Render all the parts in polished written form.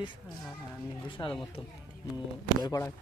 తీసాలి మొత్తం నువ్వు భయపడాలి.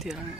తీరానే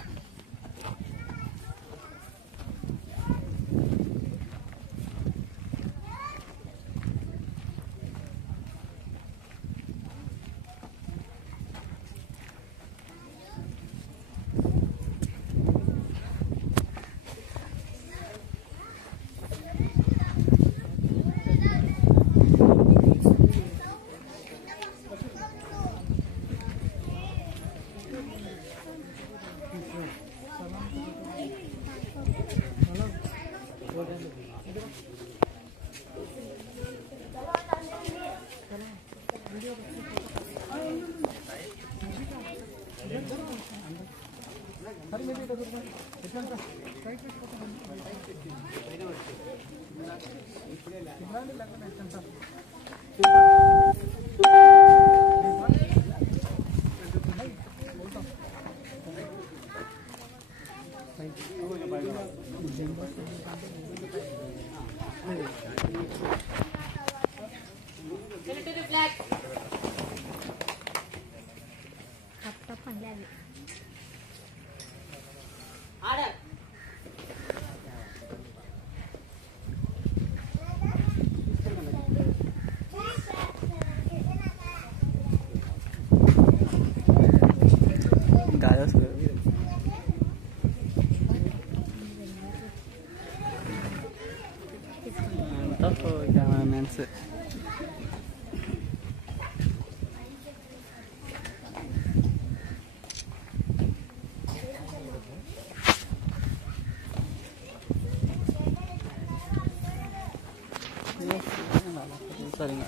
సరిగా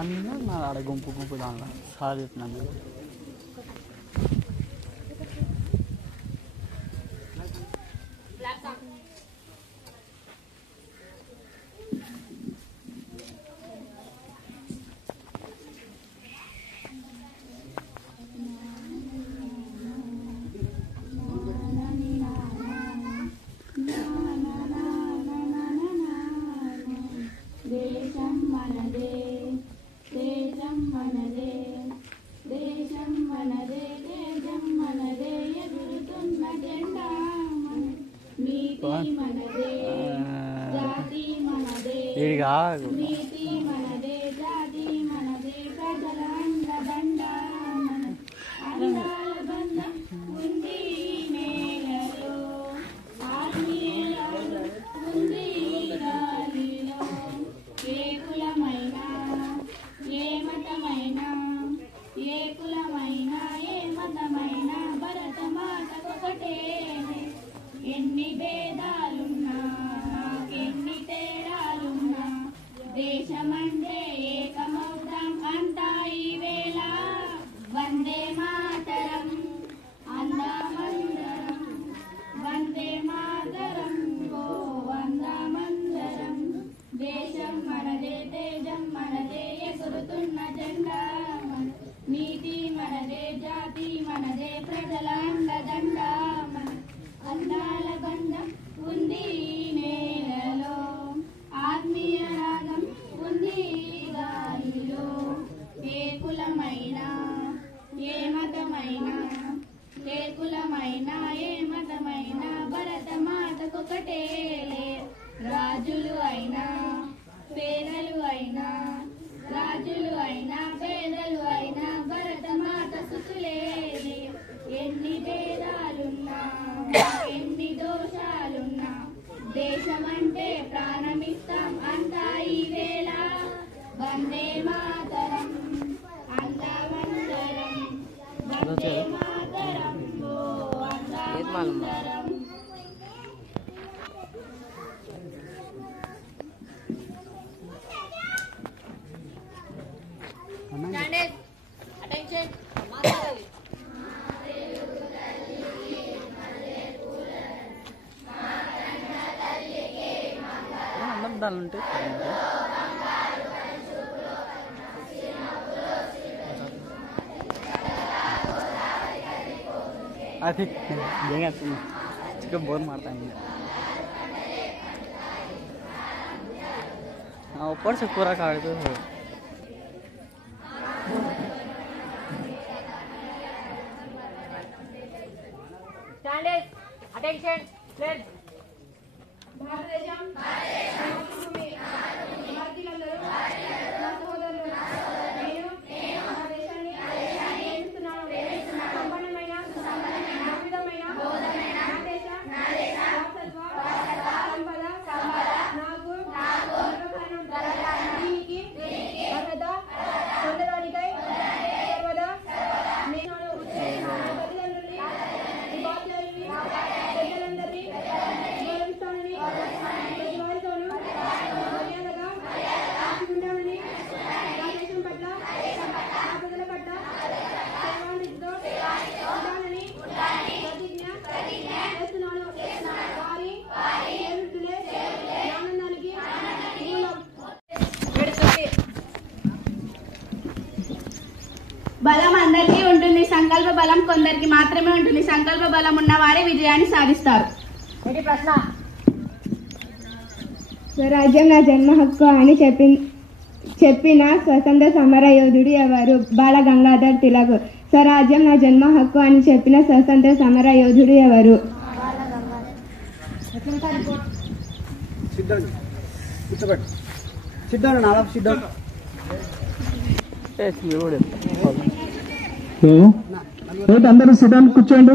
అన్నీ నా ఆడ గుంపు గుంపు దానిలో సార్ చెప్పినాను. వీడిగా ఎన్ని భేదాలున్నా నాకెన్ని తేడాలున్నా దేశమంటే ఏకం తేజం మనదే ఎగురుతున్న జెండా నీతి మనదే జాతి మనదే ప్రజల అండదండ అందాల బంధం ఉంది నేలలో ఆత్మీయ రాగం ఉంది గాలిలో ఏ కులమైనా ఏ మతమైనా ఏ కులమైనా ఏ మతమైనా భరత మాతకొకటే రాజులు అయినా పేదలు అయినా రాజులు అయినా పేదలు అయినా భరత మాత సుతులే ఎన్ని భేదాలున్నా ఎన్ని దోషాలున్నా దేశమంటే ప్రాణమిస్తాం అంతా ఈ వేళ వందే మాతరం అంతా వందరం వందే మాతరం అంతా వందరం. దాని ఉంటాయి అది చిಕ್ಕ ಬೋರ್ ಮಾಡ್ತಾ ಇದ್ದೀನಿ ऊपर से पूरा काट दो Attention, pledge. భారతదేశం భూమి భారతీయులందరూ నా సోదరులు నేను నా దేశాన్ని ప్రేమిస్తున్నాను. సంపన్నమైన అద్భుతమైన నా దేశ వారసత్వ సంపద నాకు గర్వకారణం. దీనికి అర్హత పొందడానికై సర్వదా నేను తల్లిదండ్రుల్ని ఉపాధ్యాయుల్ని పెద్దలందరినీ గౌరవిస్తానని ప్రతి వారితోనూ మర్యాదగా ఆడుకుంటానని నా దేశం పట్ల నా ప్రజల పట్ల సేవానిధితో ఉండాలని ప్రతిజ్ఞ చేస్తున్నాను. వారి చేతులే ఆనందానికి మూలం. బలం అందరికీ ఉంటుంది, సంకల్ప బలం కొందరికి మాత్రమే ఉంటుంది. సంకల్ప బలం ఉన్న వారే విజయాన్ని సాధిస్తారు. ప్రశ్న. స్వరాజ్యం నా జన్మ హక్కు అని చెప్పిన స్వతంత్ర సమర యోధుడు ఎవరు? బాల గంగాధర్ తిలక్. స్వరాజ్యం నా జన్మ హక్కు అని చెప్పిన స్వతంత్ర సమర యోధుడు ఎవరు? మీరు అందరూ సిద్ధాంతం కూర్చోండి.